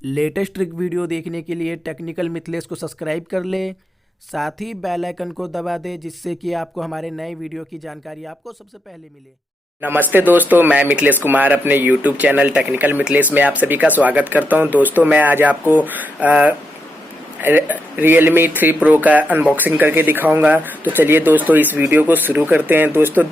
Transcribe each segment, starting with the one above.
Latest trick video देखने के लिए टेक्निकल मिथलेस को सब्सक्राइब कर ले, साथ ही बेल आइकन को दबा दे जिससे कि आपको हमारे नए वीडियो की जानकारी आपको सबसे पहले मिले। नमस्ते दोस्तों, मैं मिथिलेश कुमार अपने YouTube चैनल टेक्निकल मिथिलेश में आप सभी का स्वागत करता हूं। दोस्तों, मैं आज आपको Realme 3 Pro का अनबॉक्सिंग करके दिखाऊंगा। तो चलिए दोस्तों, इस वीडियो को शुरू करते हैं। दोस्तों,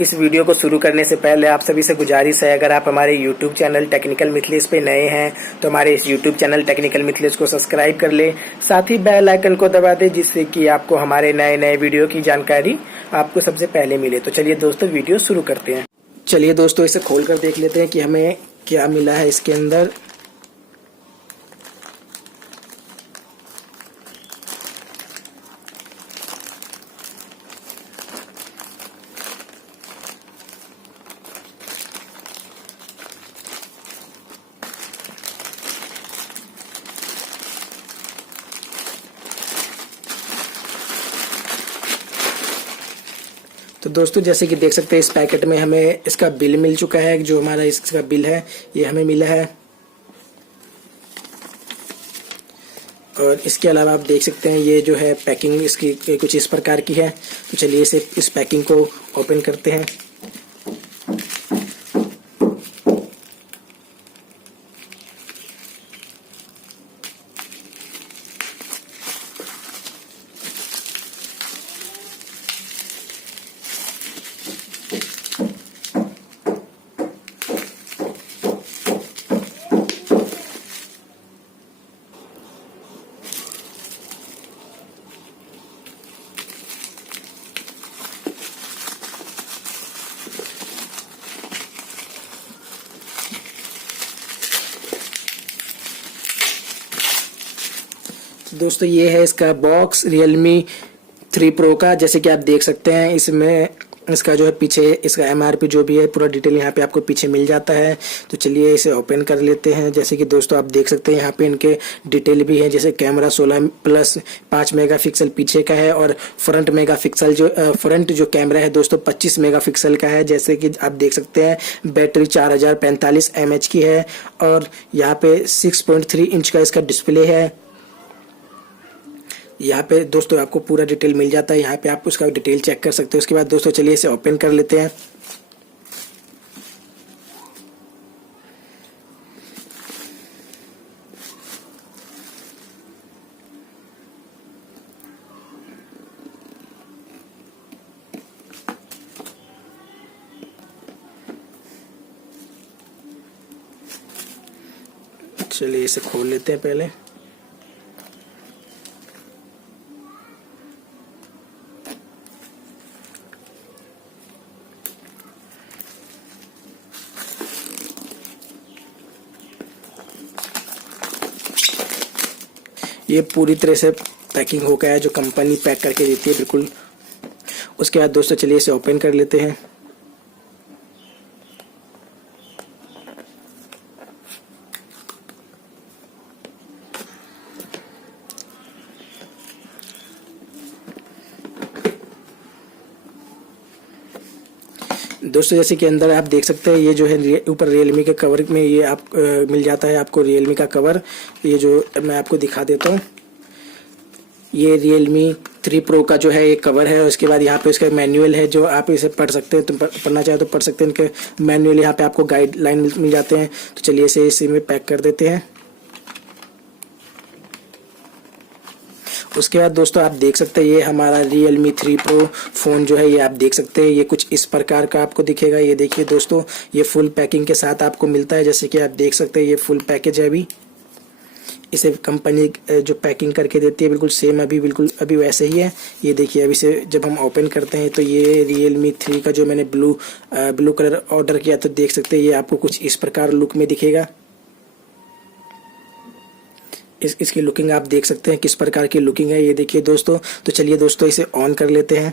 इस वीडियो को शुरू करने से पहले आप सभी से गुजारिश है, अगर आप हमारे YouTube चैनल टेक्निकल मिथिलेश पे नए हैं तो हमारे इस YouTube चैनल टेक्निकल मिथिलेश को सब्सक्राइब कर ले, साथ ही बेल आइकन को दबा दे जिससे कि आपको हमारे नए नए वीडियो की जानकारी आपको सबसे पहले मिले। तो चलिए दोस्तों, वीडियो शुरू करते हैं। चलिए दोस्तों, इसे खोल कर देख लेते हैं कि हमें क्या मिला है इसके अंदर। तो दोस्तों, जैसे कि देख सकते हैं, इस पैकेट में हमें इसका बिल मिल चुका है। जो हमारा इसका बिल है ये हमें मिला है, और इसके अलावा आप देख सकते हैं ये जो है पैकिंग इसकी कुछ इस प्रकार की है। तो चलिए इस पैकिंग को ओपन करते हैं। दोस्तों, ये है इसका बॉक्स Realme 3 Pro का। जैसे कि आप देख सकते हैं, इसमें इसका जो है पीछे इसका MRP जो भी है पूरा डिटेल यहाँ पे आपको पीछे मिल जाता है। तो चलिए इसे ओपन कर लेते हैं। जैसे कि दोस्तों आप देख सकते हैं, यहाँ पे इनके डिटेल भी है। जैसे कैमरा 16+5 मेगापिक्सल पीछे का है, और फ्रंट जो कैमरा है दोस्तों 25 मेगापिक्सल का है। जैसे कि आप देख सकते हैं, बैटरी 4045 mAh की है, और यहाँ पे 6.3 इंच का इसका डिस्प्ले है। यहाँ पे दोस्तों आपको पूरा डिटेल मिल जाता है। यहाँ पे आप उसका डिटेल चेक कर सकते हो। उसके बाद दोस्तों चलिए इसे ओपन कर लेते हैं। चलिए इसे खोल लेते हैं पहले। ये पूरी तरह से पैकिंग हो गया है, जो कंपनी पैक करके देती है बिल्कुल। उसके बाद दोस्तों चलिए इसे ओपन कर लेते हैं। दोस्तों, जैसे कि अंदर आप देख सकते हैं, ये जो है ऊपर Realme के कवर में ये आप मिल जाता है आपको Realme का कवर। ये जो मैं आपको दिखा देता हूँ, ये Realme 3 Pro का जो है एक कवर है। और उसके बाद यहाँ पे इसका मैनुअल है, जो आप इसे पढ़ सकते हैं। तो पढ़ना चाहे तो पढ़ सकते हैं। इनके मैनुअल यहाँ पे आपको गाइडलाइन मिल जाते हैं। तो चलिए इसी में पैक कर देते हैं। उसके बाद दोस्तों आप देख सकते हैं, ये हमारा Realme 3 Pro फ़ोन जो है ये आप देख सकते हैं, ये कुछ इस प्रकार का आपको दिखेगा। ये देखिए दोस्तों, ये फुल पैकिंग के साथ आपको मिलता है। जैसे कि आप देख सकते हैं, ये फुल पैकेज है। अभी इसे कंपनी जो पैकिंग करके देती है बिल्कुल सेम बिल्कुल अभी वैसे ही है। ये देखिए, अभी से जब हम ओपन करते हैं तो ये Realme 3 का जो मैंने ब्लू कलर ऑर्डर किया, तो देख सकते हैं ये आपको कुछ इस प्रकार लुक में दिखेगा। इसकी लुकिंग आप देख सकते हैं किस प्रकार की लुकिंग है। ये देखिए दोस्तों। तो चलिए दोस्तों, इसे ऑन कर लेते हैं।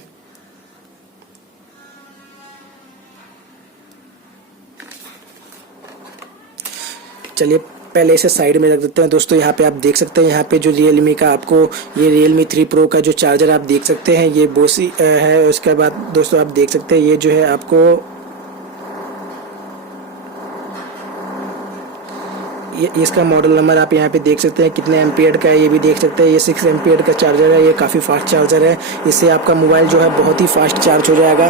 चलिए पहले इसे साइड में रख देते हैं। दोस्तों यहाँ पे आप देख सकते हैं, यहाँ पे जो Realme का आपको ये Realme 3 Pro का जो चार्जर आप देख सकते हैं, ये बोसी है। उसके बाद दोस्तों आप देख सकते हैं, ये जो है आपको ये इसका मॉडल नंबर आप यहाँ पे देख सकते हैं, कितने एम्पियर का है ये भी देख सकते हैं। ये 6 एम्पियर का चार्जर है, ये काफ़ी फास्ट चार्जर है। इससे आपका मोबाइल जो है बहुत ही फास्ट चार्ज हो जाएगा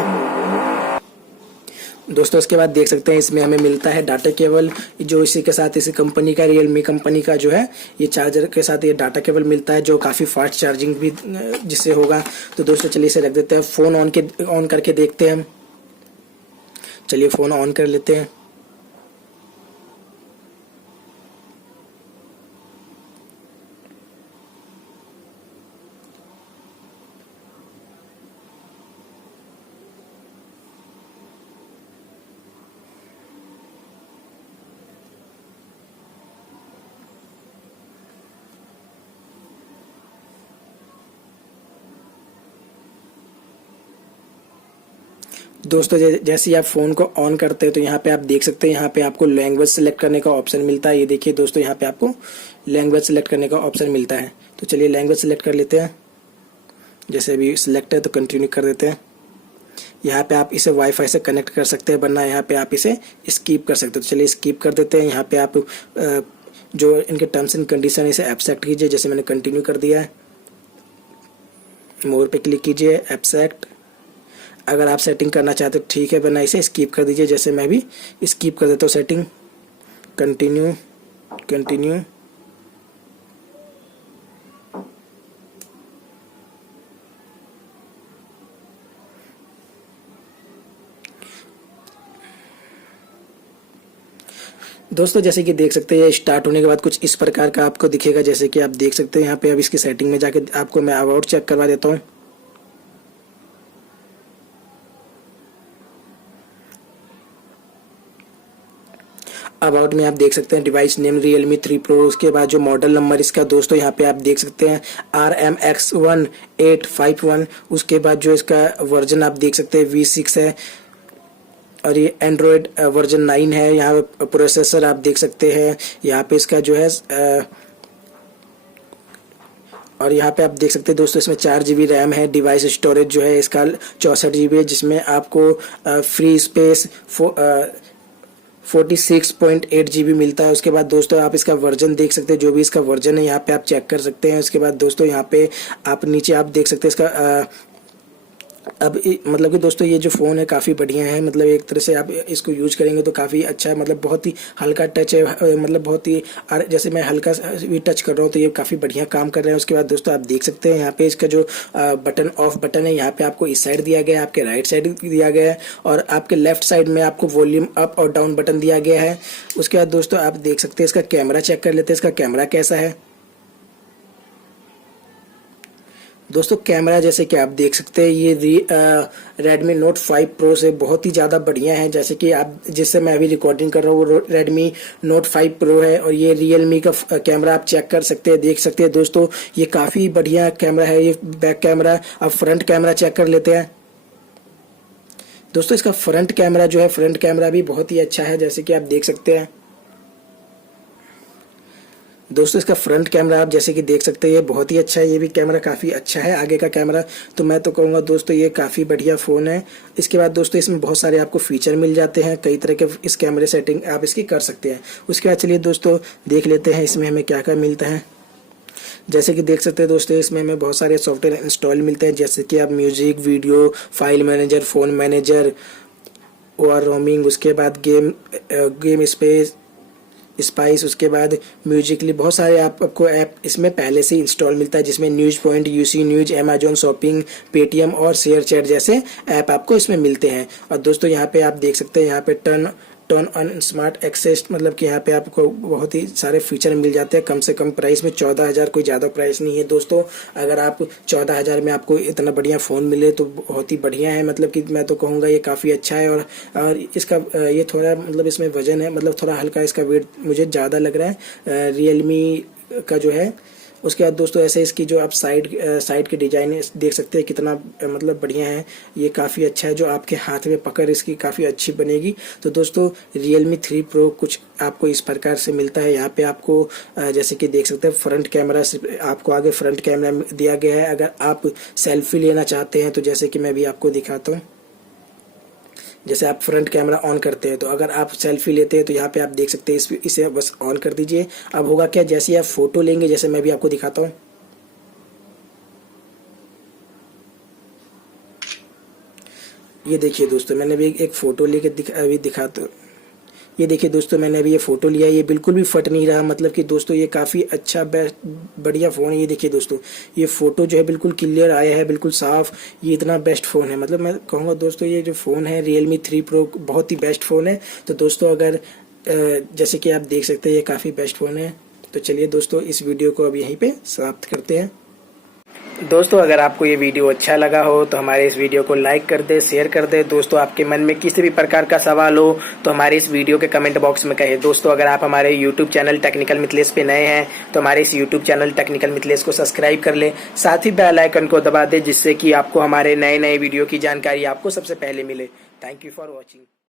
दोस्तों। इसके बाद देख सकते हैं इसमें हमें मिलता है डाटा केबल, जो इसी के साथ इसी कंपनी का, रियलमी कंपनी का जो है ये चार्जर के साथ ये डाटा केबल मिलता है, जो काफ़ी फास्ट चार्जिंग भी जिससे होगा। तो दोस्तों चलिए इसे रख देते हैं, फ़ोन ऑन करके देखते हैं। चलिए फ़ोन ऑन कर लेते हैं। दोस्तों जैसे ही आप फ़ोन को ऑन करते हैं तो यहाँ पे आप देख सकते हैं, यहाँ पे आपको लैंग्वेज सेलेक्ट करने का ऑप्शन मिलता है। ये देखिए दोस्तों, यहाँ पे आपको लैंग्वेज सेलेक्ट करने का ऑप्शन मिलता है। तो चलिए लैंग्वेज सेलेक्ट कर लेते हैं। जैसे अभी सिलेक्ट है तो कंटिन्यू कर देते हैं। यहाँ पे आप इसे वाईफाई से कनेक्ट कर सकते हैं, वरना यहाँ पे आप इसे स्किप कर सकते हो। तो चलिए स्किप कर देते हैं। यहाँ पे आप जो इनके टर्म्स एंड कंडीशन इसे एक्सेप्ट कीजिए। जैसे मैंने कंटिन्यू कर दिया है, मोर पे क्लिक कीजिए, एक्सेप्ट। अगर आप सेटिंग करना चाहते हो ठीक है, वरना इसे स्किप कर दीजिए। जैसे मैं भी स्किप कर देता हूँ सेटिंग, कंटिन्यू कंटिन्यू। दोस्तों जैसे कि देख सकते हैं स्टार्ट होने के बाद कुछ इस प्रकार का आपको दिखेगा। जैसे कि आप देख सकते हैं यहाँ पे अब इसकी सेटिंग में जाके आपको मैं अबाउट चेक करवा देता हूँ। अबाउट में आप देख सकते हैं डिवाइस नेम Realme 3 Pro, उसके बाद जो मॉडल नंबर इसका दोस्तों यहाँ पे आप देख सकते हैं RMX1851। उसके बाद जो इसका वर्जन आप देख सकते हैं V6 है, और ये एंड्रॉयड वर्जन 9 है। यहाँ पे प्रोसेसर आप देख सकते हैं, यहाँ पे इसका जो है और यहाँ पे आप देख सकते हैं दोस्तों इसमें 4 GB रैम है। डिवाइस स्टोरेज जो है इसका 64 GB है, जिसमें आपको फ्री स्पेस 46.8 GB मिलता है। उसके बाद दोस्तों आप इसका वर्जन देख सकते हैं, जो भी इसका वर्जन है यहाँ पे आप चेक कर सकते हैं। उसके बाद दोस्तों यहाँ पे आप नीचे आप देख सकते हैं इसका मतलब कि दोस्तों ये जो फ़ोन है काफ़ी बढ़िया है। मतलब एक तरह से आप इसको यूज करेंगे तो काफ़ी अच्छा है। मतलब बहुत ही हल्का टच है, मतलब बहुत ही जैसे मैं हल्का भी टच कर रहा हूँ तो ये काफ़ी बढ़िया काम कर रहे हैं। उसके बाद दोस्तों आप देख सकते हैं यहाँ पे इसका जो बटन ऑफ बटन है, यहाँ पे आपको इस साइड दिया गया है, आपके राइट साइड दिया गया है, और आपके लेफ्ट साइड में आपको वॉल्यूम अप और डाउन बटन दिया गया है। उसके बाद दोस्तों आप देख सकते हैं इसका कैमरा चेक कर लेते हैं, इसका कैमरा कैसा है। दोस्तों कैमरा जैसे कि आप देख सकते हैं ये Redmi Note 5 Pro से बहुत ही ज़्यादा बढ़िया है। जैसे कि आप जिससे मैं अभी रिकॉर्डिंग कर रहा हूँ वो Redmi Note 5 Pro है, और ये Realme का कैमरा आप चेक कर सकते हैं, देख सकते हैं दोस्तों ये काफ़ी बढ़िया कैमरा है। ये बैक कैमरा। अब फ्रंट कैमरा चेक कर लेते हैं। दोस्तों इसका फ्रंट कैमरा जो है, फ्रंट कैमरा भी बहुत ही अच्छा है, जैसे कि आप देख सकते हैं। दोस्तों इसका फ्रंट कैमरा आप जैसे कि देख सकते हैं ये बहुत ही अच्छा है, ये भी कैमरा काफ़ी अच्छा है। आगे का कैमरा तो मैं तो कहूँगा दोस्तों ये काफ़ी बढ़िया फ़ोन है। इसके बाद दोस्तों इसमें बहुत सारे आपको फीचर मिल जाते हैं, कई तरह के इस कैमरे सेटिंग आप इसकी कर सकते हैं। उसके बाद चलिए दोस्तों देख लेते हैं इसमें हमें क्या क्या मिलता है। जैसे कि देख सकते हैं दोस्तों इसमें हमें बहुत सारे सॉफ्टवेयर इंस्टॉल मिलते हैं, जैसे कि आप music, video, file manager, phone manager और रोमिंग, उसके बाद गेम स्पाइस, उसके बाद म्यूजिकली, बहुत सारे आपको ऐप इसमें पहले से इंस्टॉल मिलता है, जिसमें news point, UC news, Amazon shopping, Paytm और शेयर चैट जैसे ऐप आपको इसमें मिलते हैं। और दोस्तों यहाँ पे आप देख सकते हैं यहाँ पे टर्न ऑन स्मार्ट एक्सेस, मतलब कि यहाँ पे आपको बहुत ही सारे फीचर मिल जाते हैं कम से कम प्राइस में। 14,000 कोई ज़्यादा प्राइस नहीं है दोस्तों। अगर आप 14,000 में आपको इतना बढ़िया फ़ोन मिले तो बहुत ही बढ़िया है। मतलब कि मैं तो कहूँगा ये काफ़ी अच्छा है। और इसका ये थोड़ा मतलब इसमें वजन है, मतलब थोड़ा हल्का इसका वेट मुझे ज़्यादा लग रहा है रियलमी का जो है। उसके बाद दोस्तों ऐसे इसकी जो आप साइड की डिजाइन देख सकते हैं कितना मतलब बढ़िया है। ये काफ़ी अच्छा है, जो आपके हाथ में पकड़ इसकी काफ़ी अच्छी बनेगी। तो दोस्तों Realme 3 Pro कुछ आपको इस प्रकार से मिलता है। यहाँ पे आपको जैसे कि देख सकते हैं फ्रंट कैमरा, आपको आगे फ्रंट कैमरा दिया गया है। अगर आप सेल्फी लेना चाहते हैं तो जैसे कि मैं भी आपको दिखाता हूँ, जैसे आप फ्रंट कैमरा ऑन करते हैं तो अगर आप सेल्फी लेते हैं तो यहाँ पे आप देख सकते हैं, इसे बस ऑन कर दीजिए। अब होगा क्या, जैसे आप फोटो लेंगे, जैसे मैं भी आपको दिखाता हूँ, ये देखिए दोस्तों मैंने भी एक फ़ोटो लेके अभी दिखाता हूँ। ये देखिए दोस्तों मैंने अभी ये फ़ोटो लिया, ये बिल्कुल भी फट नहीं रहा, मतलब कि दोस्तों ये काफ़ी अच्छा बेस्ट बढ़िया फ़ोन है। ये देखिए दोस्तों ये फ़ोटो जो है बिल्कुल क्लियर आया है, बिल्कुल साफ़, ये इतना बेस्ट फ़ोन है। मतलब मैं कहूँगा दोस्तों ये जो फ़ोन है Realme 3 Pro बहुत ही बेस्ट फ़ोन है। तो दोस्तों अगर जैसे कि आप देख सकते हैं ये काफ़ी बेस्ट फ़ोन है। तो चलिए दोस्तों इस वीडियो को अब यहीं पर समाप्त करते हैं। दोस्तों अगर आपको ये वीडियो अच्छा लगा हो तो हमारे इस वीडियो को लाइक कर दे, शेयर कर दे। दोस्तों आपके मन में किसी भी प्रकार का सवाल हो तो हमारे इस वीडियो के कमेंट बॉक्स में कहें। दोस्तों अगर आप हमारे यूट्यूब चैनल टेक्निकल मिथलेश पे नए हैं तो हमारे इस यूट्यूब चैनल टेक्निकल मिथलेश को सब्सक्राइब कर लें, साथ ही बेल आइकन को दबा दें जिससे कि आपको हमारे नए नए वीडियो की जानकारी आपको सबसे पहले मिले। Thank you for watching.